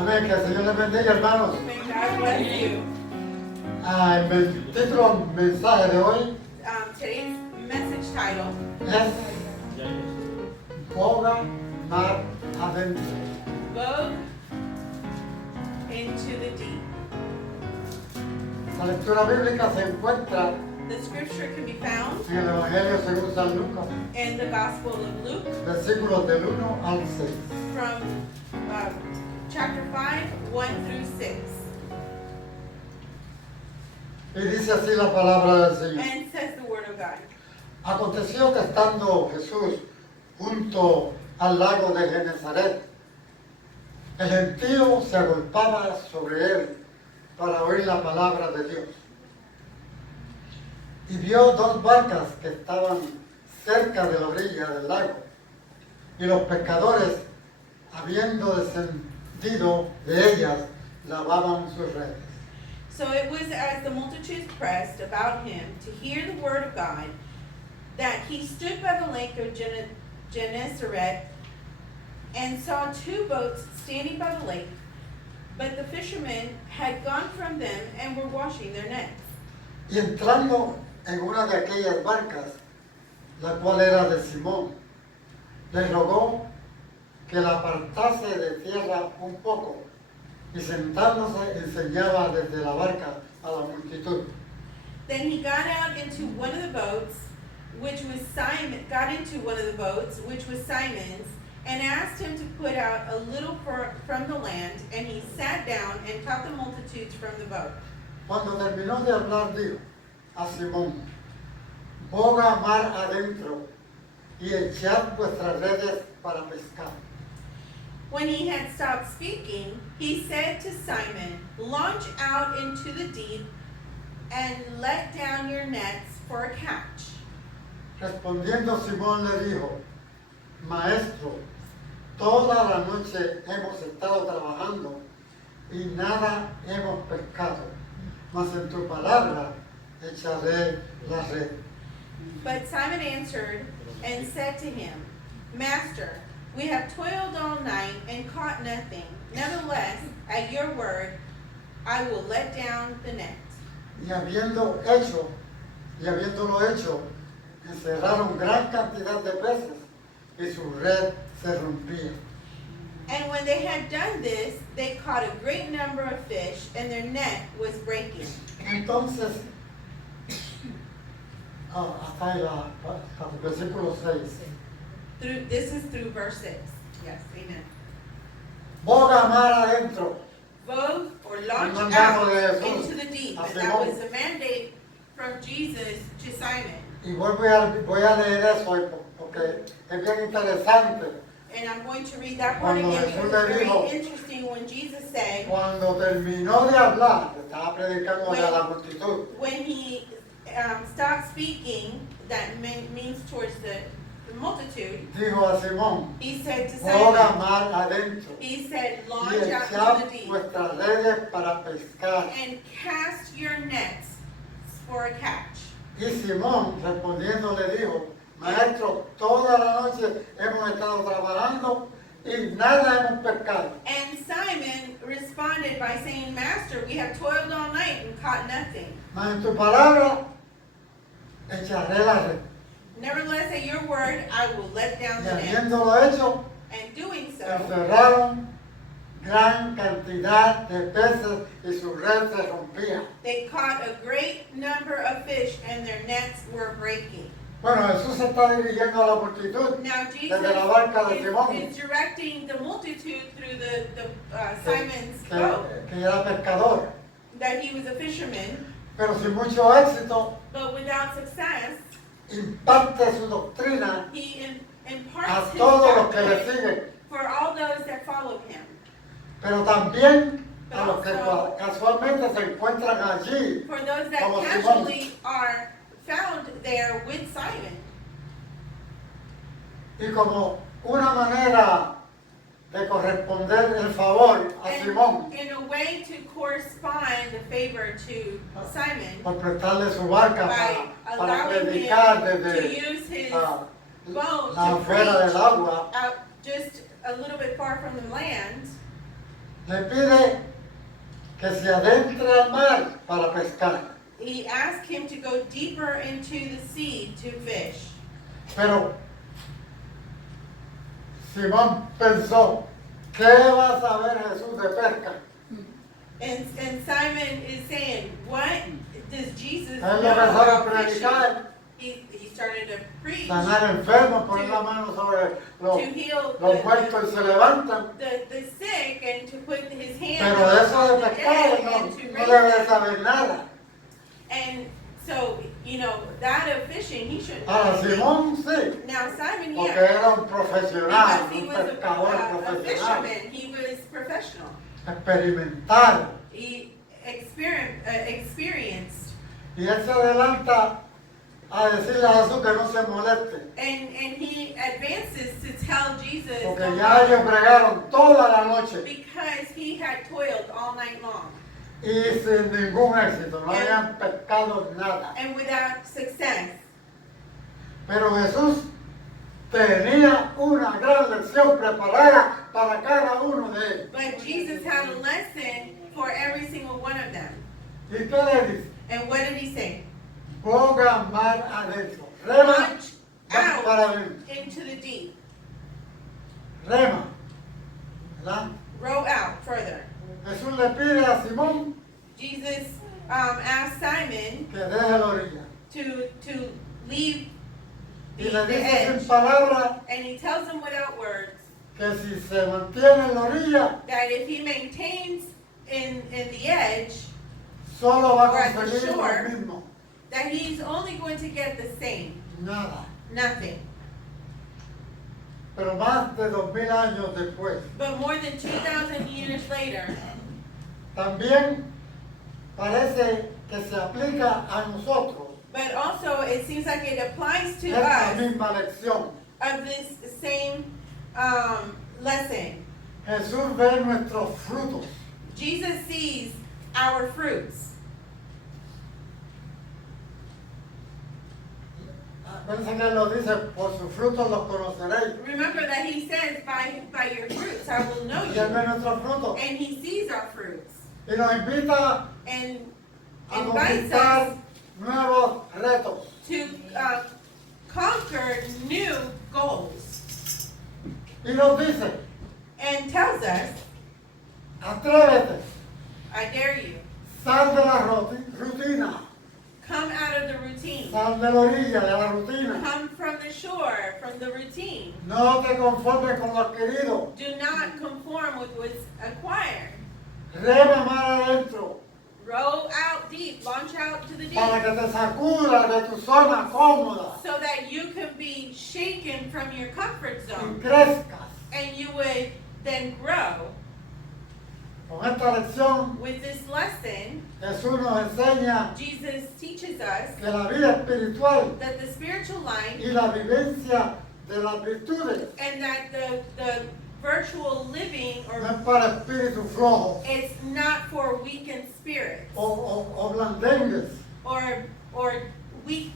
Amén, que el Señor les bendiga, hermanos. May God bless you. El título del mensaje de hoy Today's message title es Boga, mar adentro. Vogue into the deep. La lectura bíblica se encuentra The scripture can be found en el Evangelio según San Lucas, in the Gospel of Luke versículos del 1 al 6. from chapter 5, 1 through 6. Y dice así la palabra del Señor. And says the word of God. Aconteció que estando Jesús junto al lago de Genezaret, el gentío se agolpaba sobre él para oír la palabra de Dios. Y vio dos barcas que estaban cerca de la orilla del lago, y los pescadores, habiendo descendido de ellas, lavaban sus redes. So it was as the multitudes pressed about him to hear the word of God, that he stood by the lake of Gennesaret, and saw two boats standing by the lake, but the fishermen had gone from them and were washing their nets. Y entrando en una de aquellas barcas, la cual era de Simón, le rogó que la apartase de tierra un poco, y sentándose enseñaba desde la barca a la multitud. Then he got into one of the boats, which was Simon's, and asked him to put out a little from the land, and he sat down and taught the multitudes from the boat. Cuando terminó de hablar, dijo a Simón: Boga mar adentro y echad vuestras redes para pescar. When he had stopped speaking, he said to Simon, "Launch out into the deep and let down your nets for a catch." Respondiendo Simón le dijo: Maestro, toda la noche hemos estado trabajando y nada hemos pescado, mas en tu palabra echaré la red. But Simon answered and said to him, "Master, we have toiled all night and caught nothing. Nevertheless, at your word, I will let down the net." Y habiéndolo hecho, encerraron gran cantidad de peces y su red se rompía. And when they had done this, they caught a great number of fish, and their net was breaking. Entonces, hasta ahí hasta el versículo 6. This is through verse 6. Yes, amen. Boga mar adentro. Vogue or launch Un out mandato de Jesús into the deep. a And that Simón. was the mandate from Jesus to Simon. Y voy a leer eso hoy porque es bien interesante. And I'm going to read that part Cuando again Jesús because le it's dijo- very interesting when Jesus said, Cuando terminó de hablar, estaba predicando a la multitud, when he stopped speaking, that means towards the multitude, dijo a Simón: he said to Boga Simon, mar adentro he said, y launch out echad into the deep vuestras redes para pescar. and cast your nets for a catch. Y Simón respondiendo le dijo: Maestro, toda la noche hemos estado trabajando y nada hemos pescado. And Simon responded by saying, "Master, we have toiled all night and caught nothing. Mas en tu palabra echaré la red. Nevertheless, at your word, I will let down Y the net." habiéndolo hecho, And doing so, encerraron gran cantidad de peces y su red se rompía. they caught a great number of fish, and their nets were breaking. Bueno, Jesús se está dirigiendo a la multitud Now desde la barca de Simón, Jesus is directing the multitude through the Simon's que boat, era pescador, that he was a fisherman, pero sin mucho éxito, but without success, imparte su doctrina he a imparts his todos los que le doctrine siguen, for all those that followed him, pero también a los que casualmente se encuentran allí, for those that como casually are found there with Simon. y como una manera de corresponder el favor a Simón And in a way to correspond the favor to Simon, por prestarle su barca by para allowing predicar him to desde use his ah, boat la to afuera del preach agua, out just a little bit far from the land, le pide que se adentre al mar para pescar. He asked him to go deeper into the sea to fish. Pero Simón pensó, ¿qué va a saber Jesús de pesca? And Simon is saying, what does Jesus Él know empezó a about fishing? predicar, He started to preach, sanar enfermos, poner la mano sobre to heal los muertos y se levantan. the sick and to put his hand Pero de eso on de the pescar dead no, and to no raise debe de them. saber nada. And so, that of fishing, he shouldn't Ahora know. Simón sí, Now Simon, porque yeah, era un profesional, because he un was pescador a profesional, fisherman, he was professional. experimentado. He experienced. Y él se adelanta a decirle a Jesús que no se moleste, And he advances to tell Jesus porque don't ya ellos bother, bregaron toda la noche because he had toiled all night long y sin ningún éxito, no habían pescado nada. and without success. Pero Jesús tenía una gran lección preparada para cada uno de ellos. But Jesus had a lesson for every single one of them. ¿Y qué le dice? And what did he say? Boga mar adentro. Rema Launch va para out adentro. into the deep. Rema. ¿Verdad? Row out further. Jesús le pide a Simón Jesus asked Simon que deje la orilla. to leave Y the le dice sin edge. palabras And he tells him without words que si se mantiene en la orilla, that if he maintains in the edge, solo va Or a at the conseguir shore. lo mismo. that he's only going to get the same, Nada. nothing. Pero más de 2000 años después, But more than 2,000 years later, también parece que se aplica a nosotros but also it seems like it applies to esta us misma lección. of this same lesson. Jesús ve nuestros frutos. Jesus sees our fruits. Acuérdense que Él lo dice, por sus frutos los conoceréis. Remember that he says, by your fruits I will know Y Él ve you. nuestros frutos. And he sees our fruits. Y nos invita And a invites conquistar us nuevos retos. to conquer new goals. Y nos dice, And tells us, atrévete, I dare you, sal de la rutina, come out of the routine. sal de la orilla, de la rutina. Come from the shore, from the routine. No te conformes con lo adquirido. Do not conform with what's acquired. Rema mar adentro, Row out deep, launch out to the deep, para que te sacudas de tu zona cómoda so that you can be shaken from your comfort y zone crezcas. and you would then grow. Con esta lección, With this lesson, Jesús nos enseña Jesus teaches us que la vida espiritual that the spiritual life y la vivencia de las virtudes and that the virtual living no or es para espíritus flojos it's not for weakened spirits o blandengues. or weak,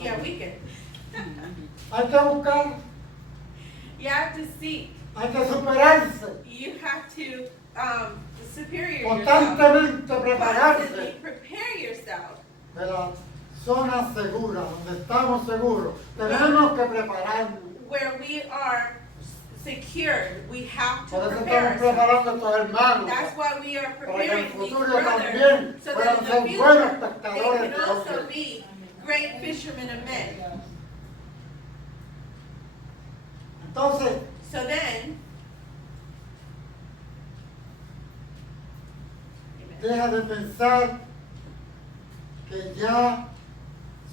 yeah, weakened. Hay que buscar, You have to seek. hay que superarse, You have to superior yourself. constantemente Constantly prepararse prepare yourself de la zona segura, donde estamos seguros. Tenemos que prepararnos. where we are secured. We have to Por eso prepare estamos ourselves. preparando a estos hermanos That's why we are para que en el preparing these futuro brothers también so that puedan in ser the buenos future pescadores they de can also hombres. be great fishermen of men. Entonces, So then, deja de pensar que ya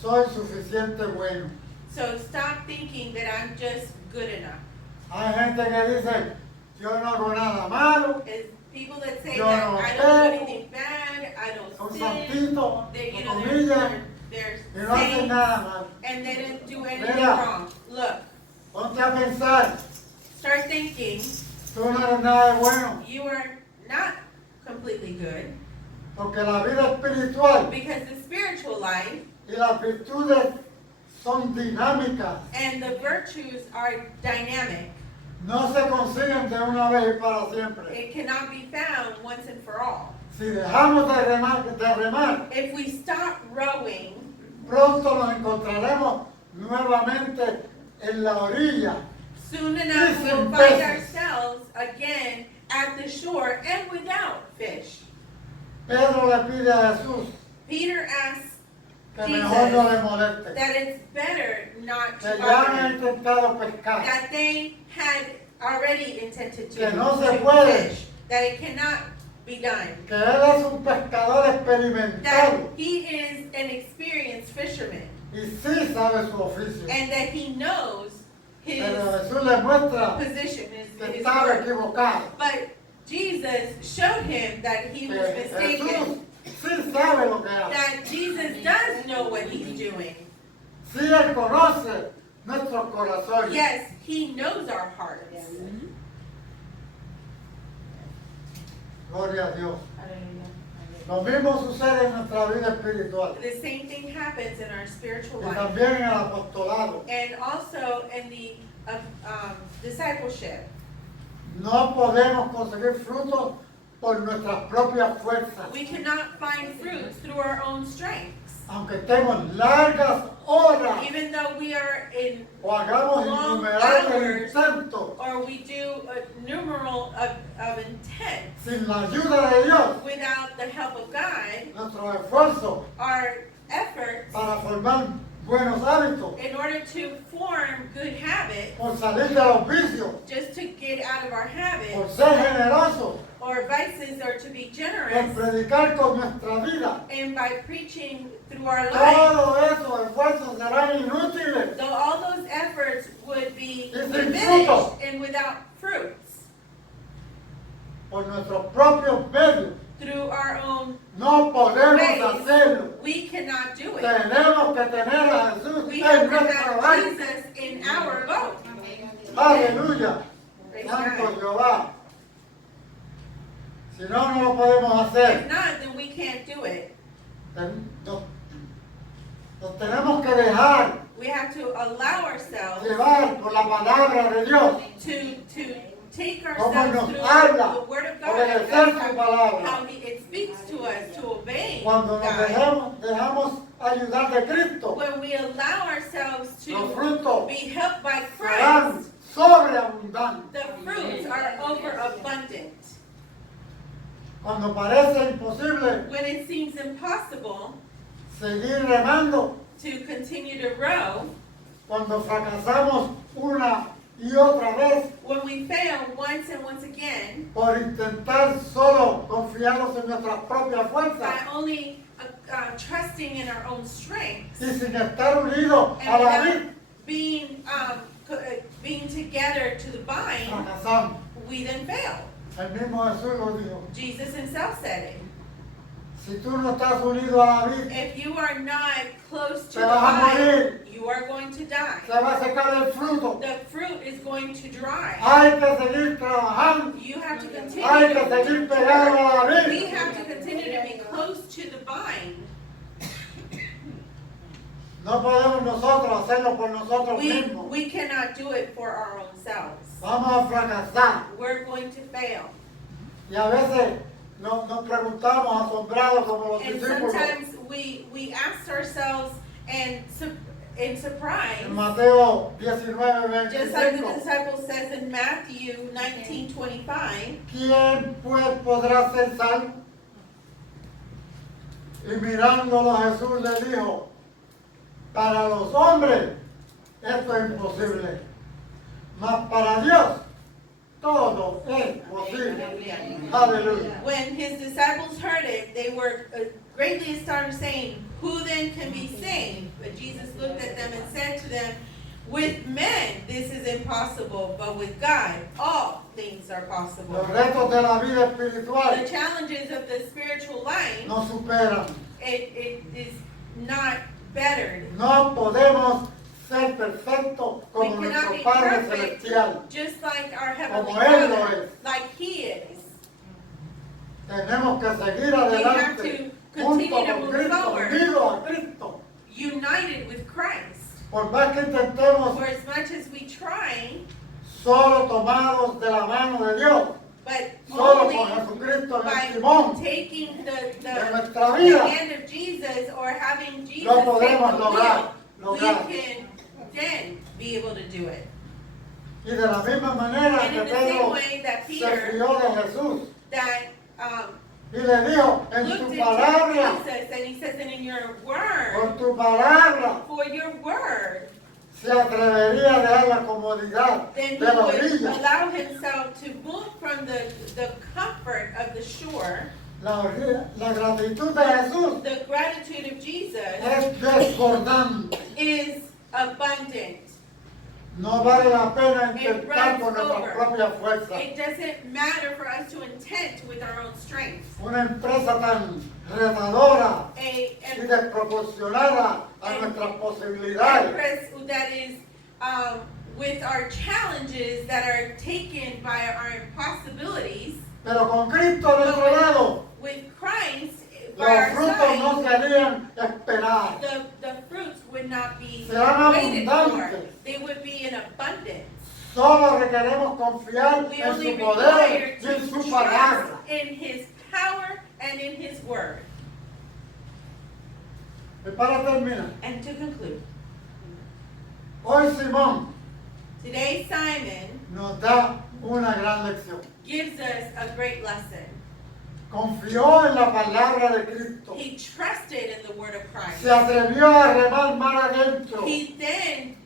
soy suficiente bueno. so stop thinking that I'm just good enough. Hay gente que dice, yo no hago nada malo, It's people that say Yo that no I don't do peco, anything bad, I don't son sin, santitos, they, entre you know, comillas, they're y no hacen saints, nada malo. and they didn't do anything Mira. wrong. Look, Ponte a pensar, start thinking tú no eres nada de bueno, you are not completely good, porque la vida espiritual because the spiritual life y las virtudes son dinámicas. and the virtues are dynamic. no se consiguen de una vez y para siempre. It cannot be found once and for all. Si dejamos de remar, If we stop rowing, pronto nos encontraremos nuevamente en la orilla. soon enough we'll Sin find peces. ourselves again at the shore and without fish. Pedro le pide a Jesús Peter asks que mejor no le Jesus moleste, that it's better not que to ya han utter, intentado pescar, that they had already intended Que no se to puede. fish, that it cannot be done, que él es un pescador that experimentado he is an experienced fisherman, y sí sabe su oficio. and that he knows his Pero Jesús le muestra position, que his estaba work. equivocado. But Jesus showed him that he Que was Jesús mistaken, sí sabe lo que hace. that Jesus does know what he's doing. Sí él conoce nuestros corazones. Yes, he knows our hearts. Gloria a Dios. Lo mismo sucede en nuestra vida espiritual The same thing happens in our spiritual y life también en el apostolado. and also in the discipleship. No podemos conseguir frutos por nuestras propias fuerzas. We cannot find fruits through our own strengths. Aunque estemos largas horas Even though we are in, o hagamos long innumerables hours, intentos, or we do a numeral of intent, sin la ayuda de Dios, without the help of God, nuestro esfuerzo our efforts para formar buenos hábitos, in order to form good habits, por salir de los vicios, just to get out of our por habits, ser generosos, or vices, or to be por generous, predicar con nuestra vida. and by preaching through our life, Todos esos esfuerzos serán inútiles. though all those efforts would be Sin diminished fruto. and without fruits, Por nuestros propios medios. through our own No podemos ways, hacerlo. we cannot do it. Tenemos que tener a Jesús We en have to nuestra have vida. Jesus in our boat. Aleluya. Praise Santo God. Jehová. Si no, no lo podemos hacer. If not, then we can't do it. Nos tenemos que dejar We have to allow ourselves llevar por la palabra de Dios. to take Como ourselves nos through habla, the Word of God, obedecer su palabra. how it speaks to us to obey Cuando nos God. dejamos ayudar de Cristo, When we allow ourselves los to frutos be helped by serán Christ, sobreabundantes. the fruits are overabundant. Cuando parece imposible When it seems impossible seguir remando, to continue to row, cuando fracasamos una y otra vez when we fail once and once again, por intentar solo confiarnos en nuestras propias by fuerzas only trusting in our own strengths, y sin estar unidos and a la without vid, being together to the vine, fracasamos. we then fail. El mismo Jesús lo dijo. Jesus himself said it. Si tú no estás unido a la vid, If you are not close to Te the vas a vine, morir. you are going to die. se va a secar el fruto. The fruit is going to dry. Hay que seguir trabajando. You have to continue Hay que seguir pegado a la we vid. have to continue to be close to the vine. No podemos nosotros hacerlo por nosotros mismos. We cannot do it for our own selves. Vamos a fracasar. We're going to fail. Y a veces nos preguntamos asombrados como los And discípulos sometimes we ask ourselves in surprise, en Mateo 19, just like the 25. disciple says in Matthew 19:25, ¿Quién pues podrá ser salvo? Y mirándolo Jesús le dijo, para los hombres esto es imposible, mas para Dios todo es posible. Aleluya. when his disciples heard it, they were greatly astonished, saying, "Who then can be saved?" But Jesus looked at them and said to them, "With men this is impossible, but with God all things are possible." Los retos de la vida The espiritual challenges of the spiritual life, nos superan. it is not bettered. No podemos ser perfectos We como cannot nuestro be Padre perfect, Celestial. just like our Heavenly Como Él lo Father, es. like He is. Tenemos que seguir We have adelante to junto continue to con move Cristo, forward. unidos a Cristo. United with Christ. Por más que intentemos For as much as we try, solo tomados de la mano de Dios, but solo only con Jesucristo en el by timón taking de nuestra the vida hand of Jesus or having Jesus lo take podemos the lograr. wheel, we can then be able to do it. Y de la misma manera And que in the same Pedro way that se Peter, fió de Jesús that y le dijo, en looked tu into palabra, Jesus, and he says, and in your por word, tu palabra, for your word, se atrevería a dejar la comodidad then he de la would orilla, allow himself to move from the comfort of the shore. la gratitud de Jesús The gratitude of Jesus es desbordante. is abundant. No vale la pena It intentar con runs nuestra over. propia fuerza. It doesn't matter for us to intent with our own strength. Una empresa tan retadora y A desproporcionada a nuestras posibilidades. empress that is with our challenges that are taken by our impossibilities, Pero con Cristo a nuestro lado, with Christ by los our frutos no side, serían esperados. the fruits would not be Serán waited for. abundantes. They would be in abundance. Solo requeremos confiar We en only su poder require y en to su trust palabra. in His power and in His word. Y para terminar, And to conclude, hoy Simón today Simon nos da una gran lección. gives us a great lesson. Confió en la palabra de Cristo. He trusted in the word of Christ. Se atrevió a remar mar adentro. He then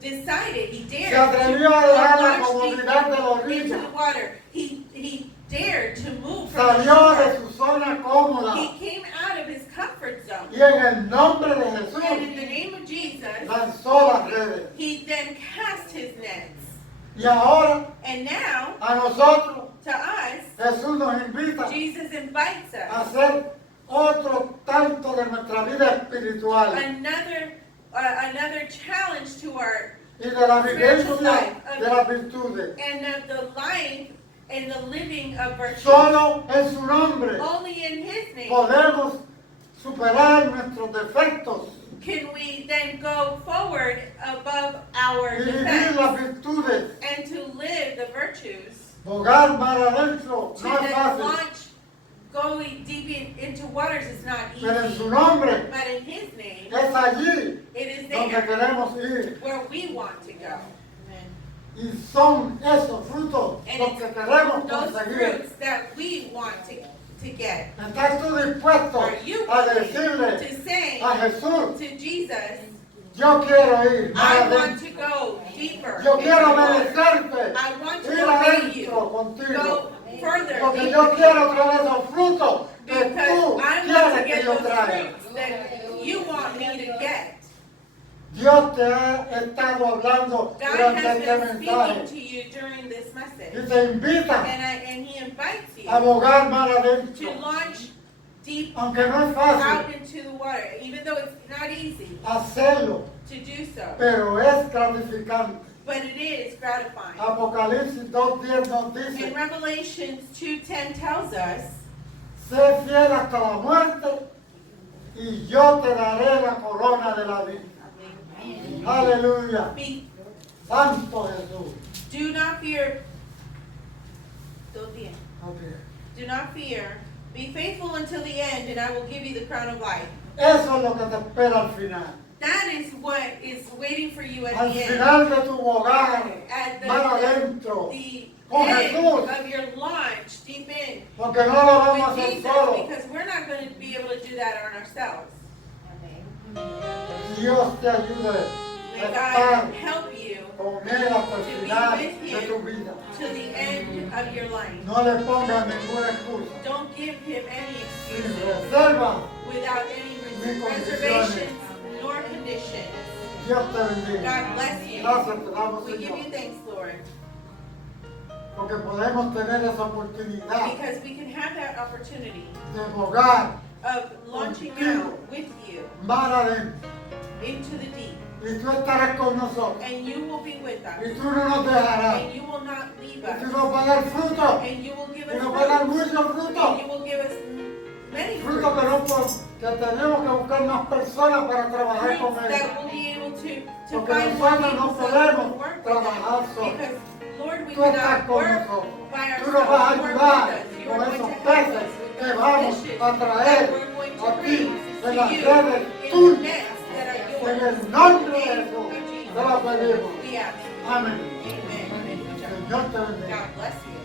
decided, he dared Se atrevió a dejar la launch comodidad de la deep into orilla. the water. He dared to move from the Salió de shore. su zona cómoda. He came out of his comfort zone. Y en el nombre de And in Jesús the name of Jesus, lanzó las redes. he then cast his nets. Y ahora And now, a nosotros to us, Jesús nos invita Jesus invites a us hacer otro tanto de nuestra vida espiritual another challenge to our y de la vivencia de las virtudes. and of the life and the living of virtue. Solo en su nombre Only in His name podemos superar nuestros defectos can we then go forward above our y vivir defects las virtudes. and to live the virtues. Bogar mar adentro To no es then fácil, launch, going deep into waters is not pero en su easy. nombre But in His name, es allí it is donde there queremos ir. where we want to go. Y son esos frutos And los que queremos those conseguir. fruits that we want to get. ¿Estás tú dispuesto Are you a willing decirle to say a Jesús, to Jesus, yo quiero ir mar I want adentro? to go deeper. Yo into quiero the water. obedecerte, I want to ir obey you. adentro contigo. Go further. Porque deeper. yo quiero traer esos frutos que Because tú I want quieres to que get yo those traiga. fruits that you want me to get. Dios te ha estado hablando God durante has este been speaking mensaje to you during this y message. te invita And He invites you a bogar mar to adentro. launch deep Aunque no es out fácil into the water, even though it's not easy hacerlo, to do so. pero es gratificante. But it is gratifying. Apocalipsis 2:10 nos In dice, Revelations 2:10 tells us, sé fiel hasta la muerte y yo te daré la corona de la vida. Aleluya. be, Santo Jesús. do not fear. Do Ok. not fear. Be faithful until the end, and I will give you the crown of life. Eso es lo que te espera al final. That is what is waiting for you at Al the end. final de tu hogar, At mar adentro, the con end Jesús. of your launch, deep in, Porque no lo vamos a with hacer Jesus, solo. because we're not going to be able to do that on ourselves. Dios te ayude a May estar God help you con Él hasta el to be final with de tu Him vida. to the end of your life. No le pongas ninguna excusa. Don't give Him any Sin excuses reserva, without any Ni reservations nor conditions. Dios te bendiga. God bless you. Gracias te damos, We give Señor. you thanks, Lord, Porque podemos tener esa oportunidad because we can have that opportunity de bogar of launching out with you mar adentro. into the deep. Y tú estarás con nosotros. And you will be with us. Y tú no nos dejarás. And you will not leave Y tú us. nos vas a dar fruto. And you will give Y us nos vas a dar fruit. mucho And fruto. you will give us many Fruto que, fruits. no, que tenemos que buscar más personas para trabajar con Fruits ellos. that will be able to Porque find more nosotros no people so that we podemos can work with trabajar them. solos. Because, Lord, we tú estás cannot con work nosotros. by Tú nos vas a ourselves. Work ayudar with us. You con are going esos to help peces us with que those vamos fishes a that traer we're going to a ti bring en to las you redes in the tuyas. nets that are En yours. el nombre de In the name Jesús, of te Jesus. lo pedimos. We ask you. Amén. Amen. Hallelujah. Señor te bendiga. God bless you.